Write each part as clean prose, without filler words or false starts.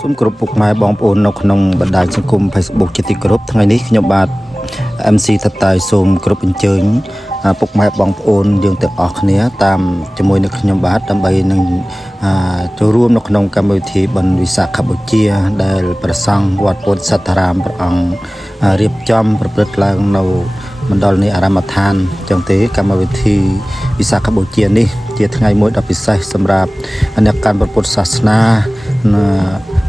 សូមគោរពពុកម៉ែបងប្អូននៅក្នុងបណ្ដាញសង្គម Facebook ជាទីគោរពថ្ងៃនេះខ្ញុំបាទ MC ថតាយសូមគោរពអញ្ជើញពុកម៉ែបងប្អូនយើងទាំងអស់គ្នាតាមជាមួយនឹងខ្ញុំបាទដើម្បីនឹងចូលរួមនៅក្នុងកម្មវិធីបុណ្យវិសាខបូជាដែលព្រះសង្ឃវត្តពុទ្ធសត្តរាមព្រះអង្គរៀបចំប្រព្រឹត្តឡើងនៅមណ្ឌលនេះអារាមដ្ឋានចឹងទេកម្មវិធីវិសាខបូជានេះជាថ្ងៃមួយដ៏ពិសេសសម្រាប់អ្នកកាន់ពុទ្ធសាសនា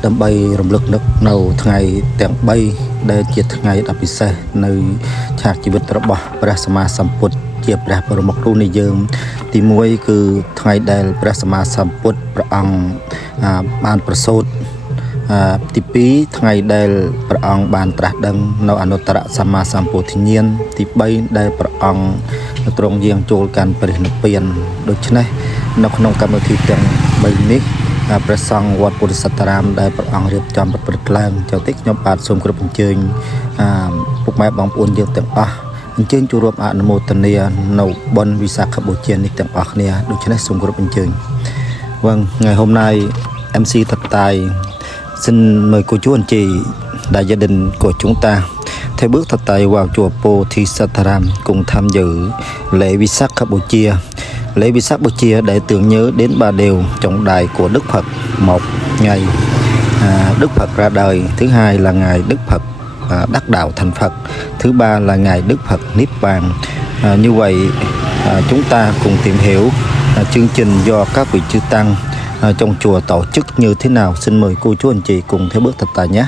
ដើម្បីរំលឹកនឹកនៅថ្ងៃទាំង3ដែលជាថ្ងៃដ៏ពិសេសនៅឆាកជីវិតរបស់ព្រះសម្មាសម្ពុទ្ធជាព្រះបរមគ្រូនៃយើងទី1គឺថ្ងៃដែលព្រះសម្មាសម្ពុទ្ធព្រះអង្គបានប្រសូតទី2ថ្ងៃដែលព្រះអង្គបានត្រាស់ដឹងនៅអនុត្តរសម្មាសម្ពោធិញ្ញាណទី3ដែលព្រះអង្គទ្រង់យាងចូលកាន់ព្រះនិព្វានដូច្នេះនៅក្នុងកម្មវិធីទាំង3នេះព្រះសង្ឃវត្តពុទ្ធសត្តរាមដែលព្រះអង្គរៀបចំប្រព្រឹត្តឡើងចុះតិចខ្ញុំបាទសូមគោរពអញ្ជើញពុកម៉ែបងប្អូនយើងទាំងអស់អញ្ជើញចូលរួមអនុមោទនានៅបុណ្យវិសាខបូជានេះទាំងអស់គ្នាដូច្នេះសូមគោរពអញ្ជើញvâng ngày hôm nay MC thật tài xin mời cô chú anh chị đại gia đình của chúng ta theo bước thật tài vào chùa Bodhisattvaram cùng tham dự lễ Visak Bồ Chia. Lễ Visak Bồ Chia để tưởng nhớ đến 3 điều trọng đại của Đức Phật. Một, ngày Đức Phật ra đời. Thứ hai là ngày Đức Phật đắc đạo thành Phật. Thứ ba là ngày Đức Phật Niết Bàn. Như vậy chúng ta cùng tìm hiểu chương trình do các vị chư tăng trong chùa tổ chức như thế nào. Xin mời cô chú anh chị cùng theo bước thật tài nhé.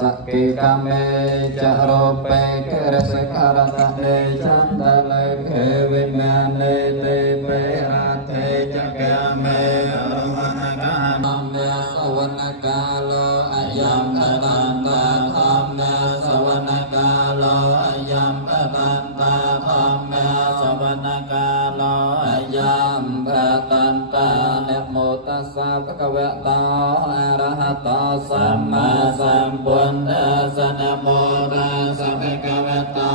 Saki kame charope kerese karata de chandale kevimane te perate jakame amanaka namya savanakalo ayam katanta thamya savanakalo ayam katanta thamya savanakalo ayam katanta namo tassa bhagavata arahato samma sambuddhassa namo tassa bhagavata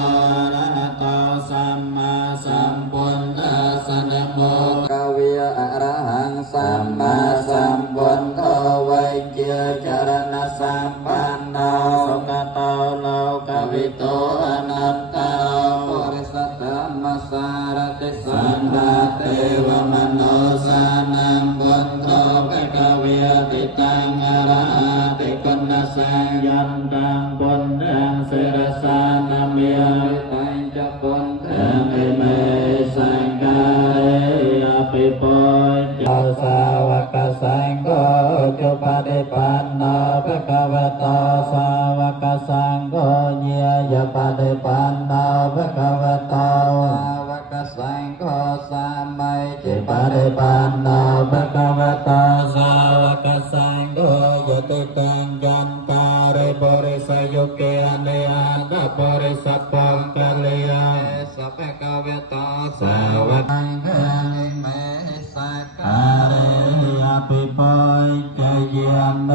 arahato samma sambuddhassa namo kavya arahang samma sambuddho vajja charana sampanno sukato lokavito anattaro purisattama sarati sandate vamano sanam buddho bhagavya titang arahati kunna sangyantang buddhang sirasanamya vitang japuntang ime sanggare apipoja sawaka sanggo jupadipanna bhagavata sawaka sanggo nyaya padipanna bhagavata sawaka sanggo samai ริปันโนภะคะวะโตสาวกสังโฆยติตังยันตาริปุริสยุเกเนอันตปุริสปังกัลยาสัพพะกเวตาสาวกสังฆเมสักการะอภิปัยจเยเน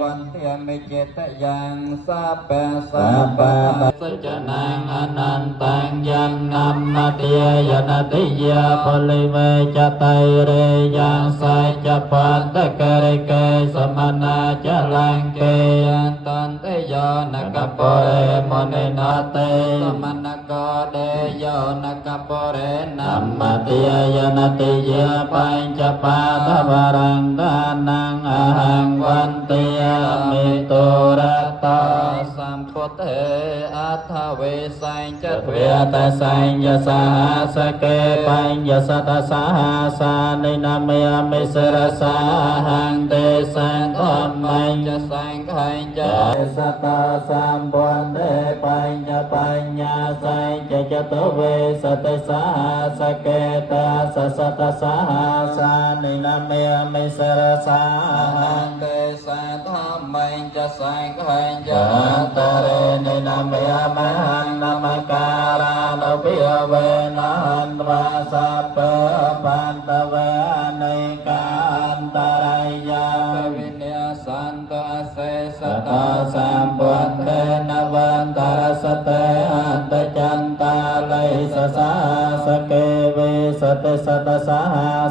วันเตียมิเจตยังสัพพะสัพพะสัจนังอนันตังยันนัมนาเตียยนาติยาภลิเวจไตเรยังสัจปัตตะกริเกสมนาจลังเกยันตันเตโยนกปเรมณินาเตสมณโกเดโยนกปเรนัมมาเตียยนาติยาปัญจปาทวรังดานังอหังวันเตียมิตุรัตตาสัมพุทเถอัตถเวสัญจเวตสัญญาสาสเกปัญญาสัตสาสานินามิยมิสรสาหังเตสังธรรมัญญสังขัญญาสัตตาสัมปันเตปัญญาสัญญจตุเวสัตสาสเกตาสัตตสาสานินามิยมิสรสาหังเตสังธรรมัญญสังขัญญาตเรนินามิยมหันนามการานุปิยเวนะหันวาสัพเพปันตเวในการตรายาวิญญาสันตเสสตาสัมปัตเทนวันตรสเตอันตจันตาลัยสสาสเกเวสเตสตสา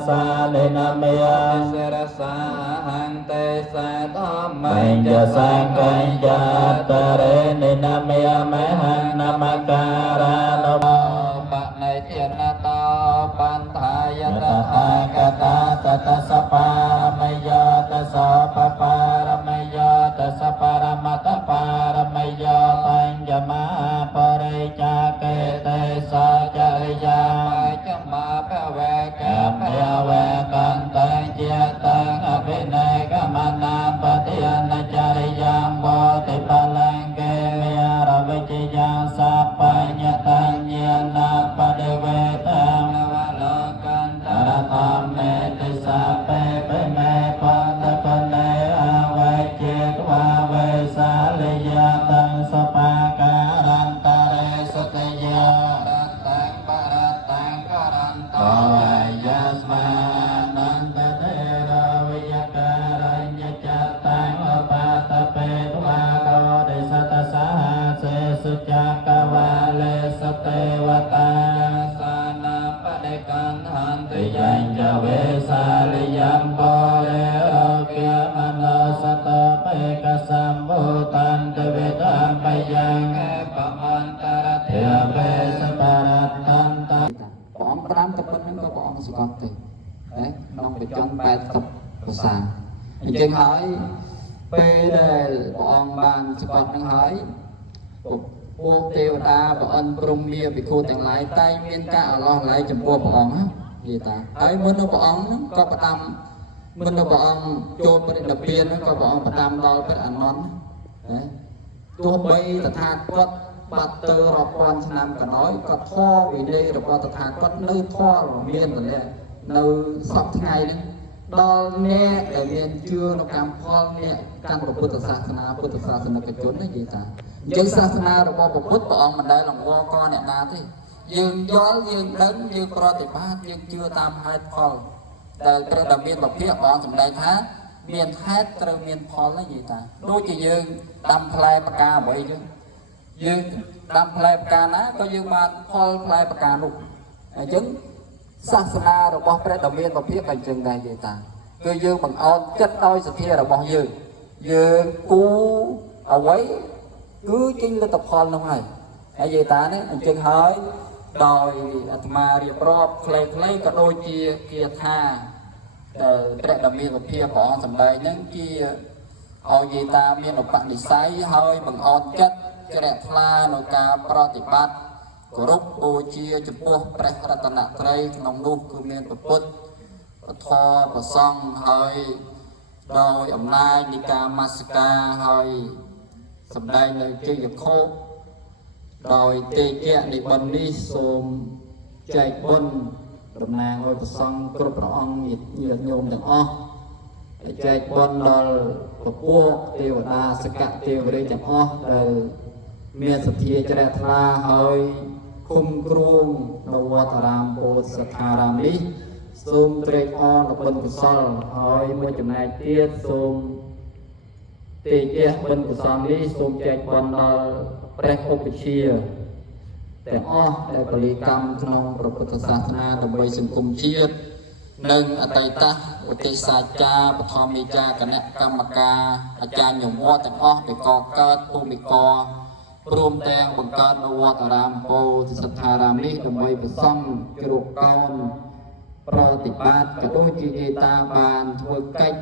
สาเลนะเมยเสรสาหังเตสะธรรมัญญสังกัญญาตเรนินะเมยมหังนามการานุปะในเทียนตาปันทายตถากตาตตสปารมยตสปปารมยตสปารมัตปารมยปัญญมาปริจาเกเตสะจริยาจมาภเวกะภเวกันตังเจตังอภินัยกมนาปฏิยนจริยังโมติปลังเกเมียรวิจยังสัพพัญญตัญญานาปเดเวตังนวโลกันตระธรรมเมติสัพเพเปเมปัตตะปเนอเวเจตวาเวสาลิยาตังสปาการันตเรสตยารัตตังปรัตตังกรันโตยัสมานันตเตระวิยการัญญจัตตังอปาตเปตวาโกเดสัตสาเสสุจักวาเลสเตวตาสานาปเดกันหันติยัญจเวสาลิยัมโปเรโอเกียมโนสตเปกสัมภูตันเตเวตังไปยังปมันตระเทเปสปารัตตันตาព្រះអង្គផ្ដាំទៅប៉ុណ្្នឹងក៏ព្រះអង្គស្គាល់ទៅណាក្នុងបច្ចុប្បន្ន80ភាសាអញ្ចឹងហើយពេលដែលព្រះអង្គបានស្គាល់នឹងហើយពួកទេវតាព្រះអិនព្រំមាភិក្ខុទាំងឡាយតែងមានការអឡោះឡាយចំពោះព្រះអង្គនិយាយតាហើយមុននៅព្រះអង្គហ្នឹងក៏ផ្ដាំមុននៅព្រះអង្គចូលបរិនិព្វានហ្នឹងក៏ព្រះអង្គផ្ដាំដល់ព្រះអនន្តណាទោះបីតថាគតបាត់ទៅរាប់ពាន់ឆ្នាំក៏ដោយក៏ធម៌វិន័យរបស់តថាគតនៅធម៌មានតម្លានៅសពថ្ងៃហ្នឹងដល់អ្នកដែលមានជឿនៅកម្មផលអ្នកកាន់ពុទ្ធសាសនាពុទ្ធសាសនិកជននិយាយថាអញ្ចឹងសាសនារបស់ពុទ្ធព្រះអង្គមិនដែលលង្វកអ្នកណាទេយើងយល់យើងដឹងយើងប្រតិបត្តិយើងជឿតាមហេតុផលដែលត្រូវតែមានប្រភពព្រះអង្គសម្ដែងថាមានហេតុត្រូវមានផលនិយាយថាដូចជាយើងដាំផ្លែផ្កាអ្វីចឹងយើងដាំផ្លែផ្កាណាក៏យើងបានផលផ្លែផ្កានោះអញ្ចឹងសាសនារបស់ព្រះដ៏មានប្រភពអញ្ចឹងដែរនិយាយថាគឺយើងបង្អោនចិត្តដោយសទ្ធារបស់យើងគូអ្វីគឺចេញលទ្ធផលនោះហើយនិយាយតានេះអញ្ចឹងហើយដោយអាត្មារៀបរាប់ខ្លីៗក៏ដូចជាគាថាដែលព្រះដ៏មានប្រភពព្រះអង្គសម្ដែងហ្នឹងជាឲ្យនិយាយតាមានឧបនិស្ស័យហើយបង្អោនចិត្តជ្រះថ្លានៅការប្រតិបត្តិគោរពបូជាចំពោះព្រះរតនត្រ័យក្នុងនោះគឺមានពុទ្ធពធប្រសង្ឃហើយដោយអំណាចនៃការមាសការហើយសម្ដែងនៅជ័យខោដោយទេជៈនៃបុណ្យនេះសូមចែកបុណ្យ តំណាងឲ្យប្រសង់គ្រប់ព្រះអង្គញាតិញោមទាំងអស់ចែកបន់ដល់ពពួកទេវតាសកៈទេវរាជទាំងអស់ដែលមានសទ្ធាជ្រះថ្លាហើយគុំគ្រងនៅវត្តអារាមពោធិសត្ថារាមនេះសូមត្រេកអរដល់បុណ្យកុសលហើយមួយចំណែកទៀតសូមទេជះបុណ្យកុសលនេះសូមចែកបន់ដល់ព្រះឧបជាទាំងអស់ដែលពលិកម្មក្នុងព្រះពុទ្ធសាសនាដើម្បីសង្គមជាតិនិងអតីតឧទ្ទេសសាចារបឋមមេចាគណៈកម្មការអាចារ្យញវត្តទាំងអស់ដែលកកើតភូមិកព្រមទាំងបង្កើតនៅវត្តអារាមពោធិសត្ថារាមនេះដើម្បីប្រសង់ជ្រកកោនប្រតិបត្តិក៏ដូចជានិយាយតាមបានធ្វើកិច្ច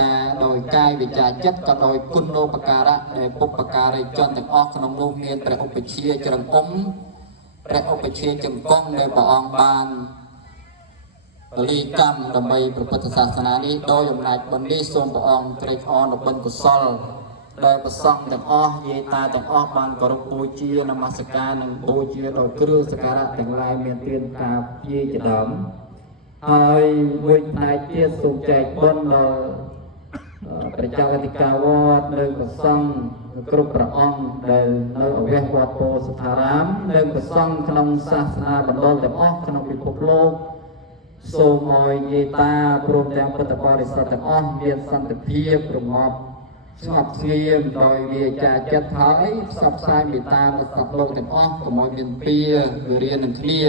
ការដោយកាយវិជាចិត្តក៏ដោយគុណូបការៈដែលពុបការីជនទាំងអស់ក្នុងនោះមានព្រះឧបជាជ្រងអ៊ំព្រះឧបជាចង្គង់ដែលព្រះអង្គបានពលិកម្មដើម្បីព្រះពុទ្ធសាសនានេះដោយអំណាចបុណ្យនេះសូមព្រះអង្គត្រេកអរដល់បុណ្យកុសលដែលប្រសង់ទាំងអស់យាយតាទាំងអស់បានគោរពបូជានមស្ការនិងបូជាដោយគ្រឿងសក្ការៈទាំងឡាយមានទានការព្យាជាដើមហើយមួយផ្នែកទៀតសូមចែកបុណ្យដល់ព្រះចៅអធិការវត្តនៅប្រសង់គ្រប់ព្រះអង្គដែលនៅអវេសវត្តពោធិសត្ថារាមនិងប្រសង់ក្នុងសាសនាបណ្ដុលទាំងអស់ក្នុងពិភពលោកសូមឲ្យយាយតាព្រមទាំងពុទ្ធបរិស័ទទាំងអស់មានសន្តិភាពប្រមប់ស្ងប់ស្ងៀមដោយវាចាចិត្តហើយផ្សព្វផ្សាយមេត្តាដល់សត្វលោកទាំងអស់កុំឲ្យមានពៀរៀននឹងគ្នា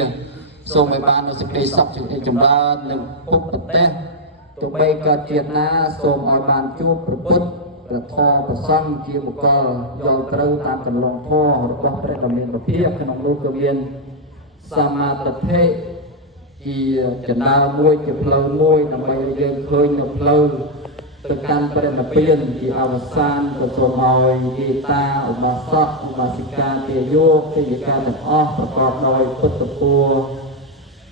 សូមឲ្យបាននូវសេចក្តីសុខសេចក្តីចម្រើននិងពុទ្ធប្រទេសទោះបីកើតជាតិណាសូមឲ្យបានជួបព្រះពុទ្ធព្រះធម៌ព្រះសង្ឃជាបុគ្គលយល់ត្រូវតាមកន្លងធម៌របស់ព្រះដ៏មានព្រះភាពក្នុងនោះក៏មានសមាទិដ្ឋិជាចំណាមួយជាផ្លូវមួយដើម្បីយើងឃើញនៅផ្លូវទៅកាន់ព្រះនិព្វានជាអវសានក៏សូមឲ្យយាយតាឧបាសកឧបាសិកាទាយោទេយិកាទាំងអស់ប្រកបដោយពុទ្ធពរ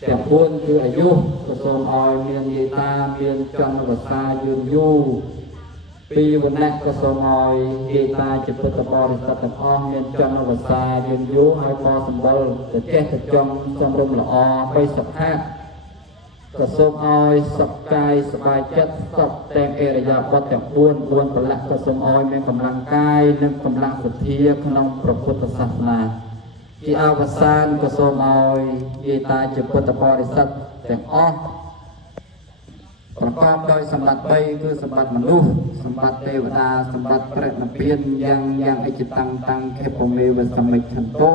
ទាំង4គឺអាយុក៏សូមឲ្យមានយាយតាមានចន្ទវស្សាយឺនយូរពីវណ្ណៈក៏សូមឲ្យយាយតាជាពុទ្ធបរិស័ទទាំងអស់មានចន្ទវស្សាយឺនយូរហើយមកសម្បល់ទៅចេះទៅចង់សំរុំល្អបីសុខៈក៏សូមឲ្យសុខកាយសប្បាយចិត្តសុខទាំងអរិយាបថទាំង4ប្រឡាក់ក៏សូមឲ្យមានកម្លាំងកាយនិងកម្លាំងសទ្ធាក្នុងព្រះពុទ្ធសាសនាជាអវសានក៏សូមឲ្យយាយតាជាពុទ្ធបរិស័ទទាំងអស់ប្រកបដោយសម្បត្តិ3គឺសម្បត្តិមនុស្សសម្បត្តិទេវតាសម្បត្តិព្រះនិព្វានយ៉ាងអិច្ចតាំងតាំងខេបមេវសមិច្ឆន្ទោ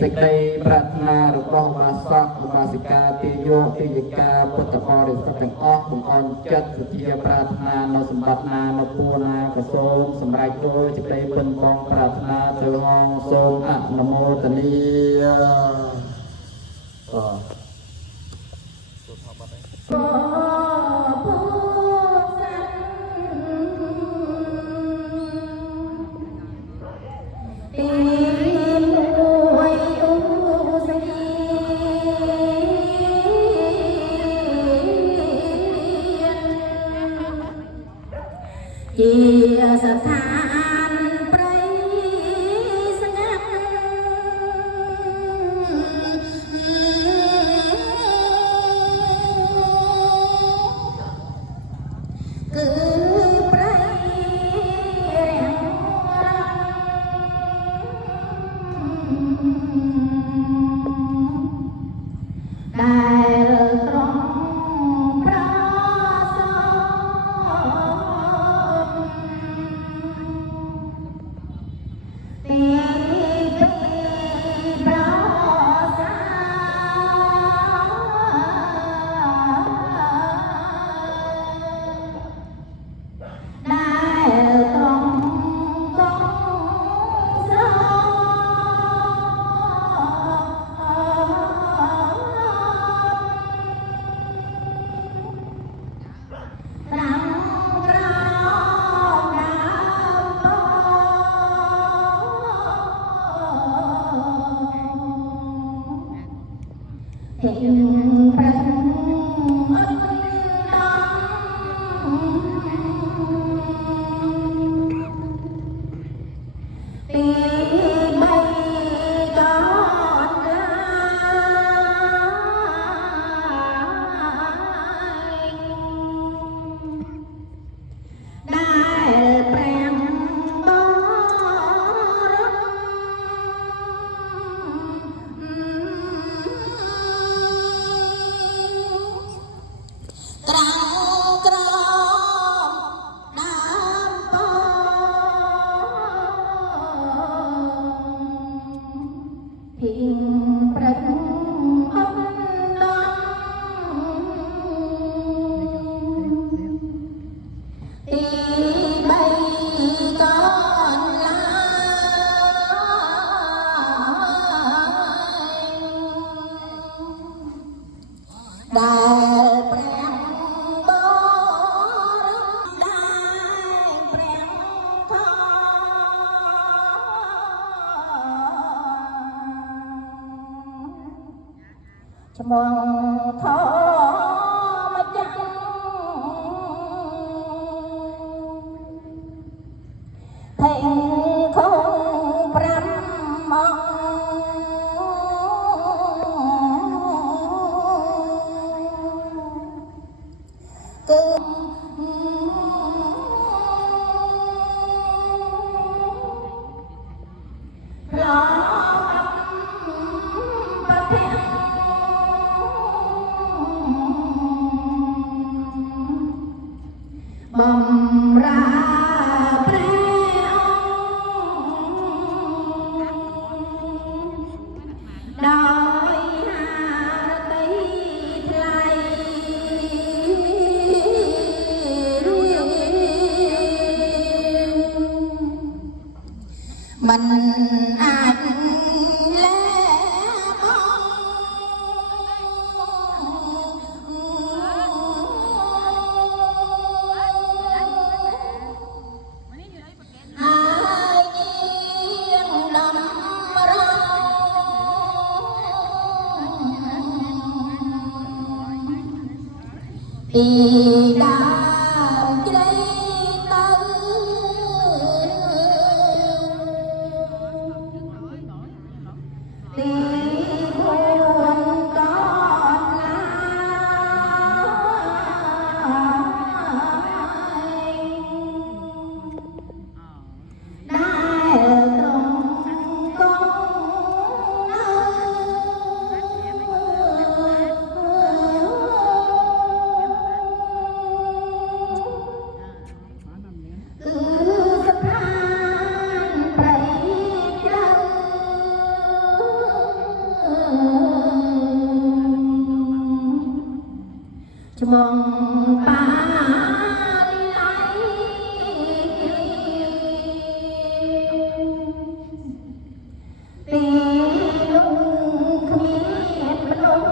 សេចក្តីប្រាថ្នារបស់បាសកឧបាសិកាទាយោទាយិកាពុទ្ធបរិស័ទទាំងអស់បង្អន់ចិត្តសទ្ធាប្រាថ្នានៅសម្បត្តិណានៅពូណាក៏សូមសម្រេចដោយសេចក្តីពិនបងប្រាថ្នាទៅហងសូមអនុមោទនាជាស្ថានព្រៃស្ងាត់គឺព្រៃរាំងរំដែលត្រង់ប្រស គឺឡោប្រភេទបំរាព្រះដោយហារតីថ្លៃមិនអាចលែពីដើមជ្រៃទៅទីខ្លួនក៏ឡាដែលត្រង់កងច្បងប៉ាលីឡៃពីលំគ្មានមនុស្ស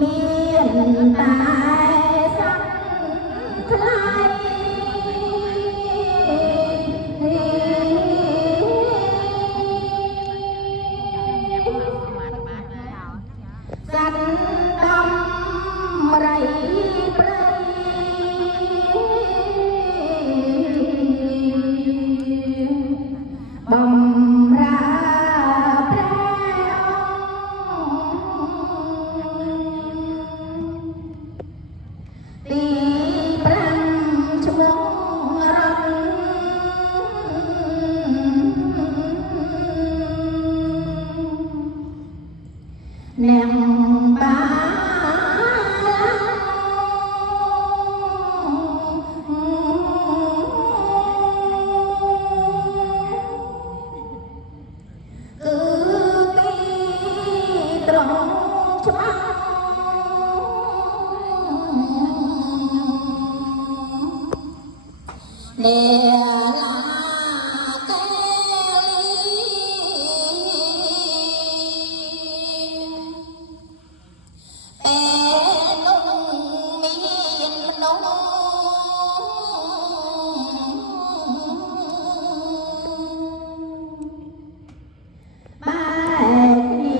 មានតែសត្វថ្លៃសត្វដំរៃព្រៃបំរាព្រះទី5ឈ្មោះរត់នាងបាគឺទីត្រង់ច្បាស់នេឡាកែពេលនោះមានមនុស្សបែកគ្នា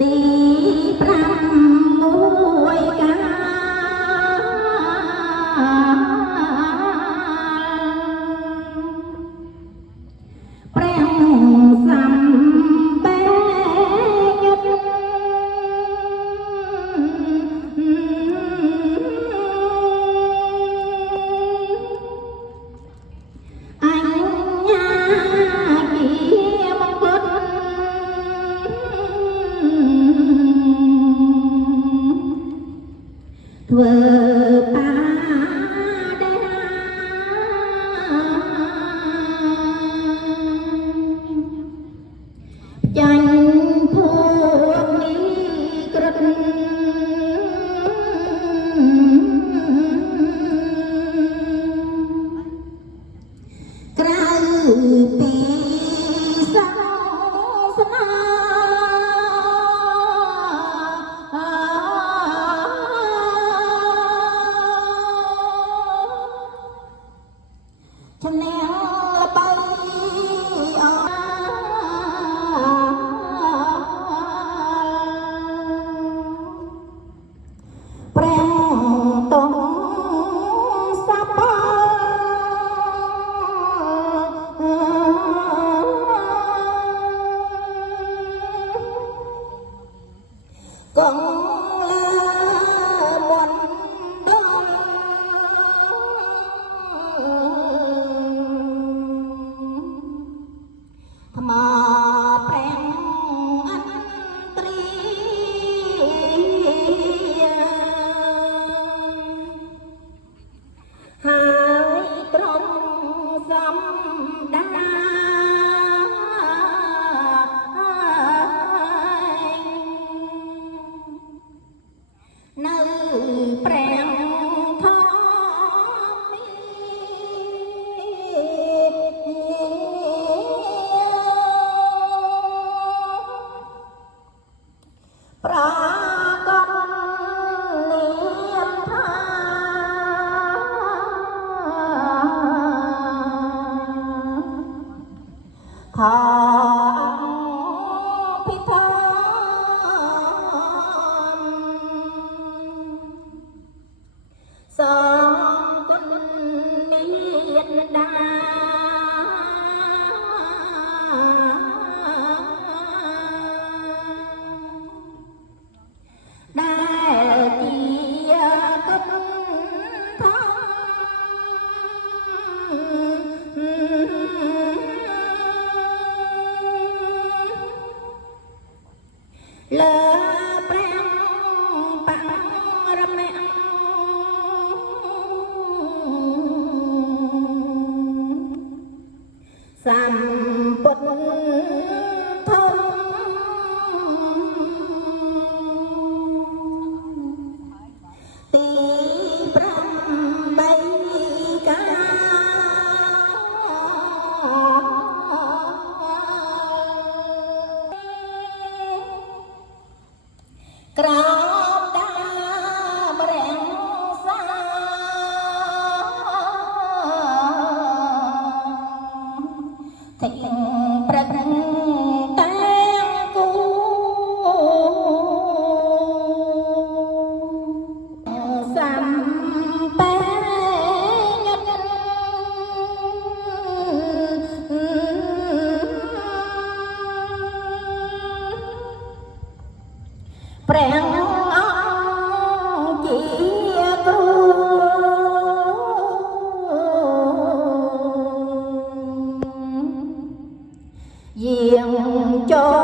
ទី5មួយកាព្រះសំបែយុទ្ធអញ្ញាជាមង្គលធ្វើបាដាចាញ់ភួកនេះក្រឹតក្រៅពីសាសនាឈ្នះល្បីអ លើព្រះបរមសម្ពុទ្ធធំទី8កាក្រោមដាបរាំងសាទីប្រឹងតាំងគូសំបញ្ញព្រះអង្គជាគ្រូយាងចូល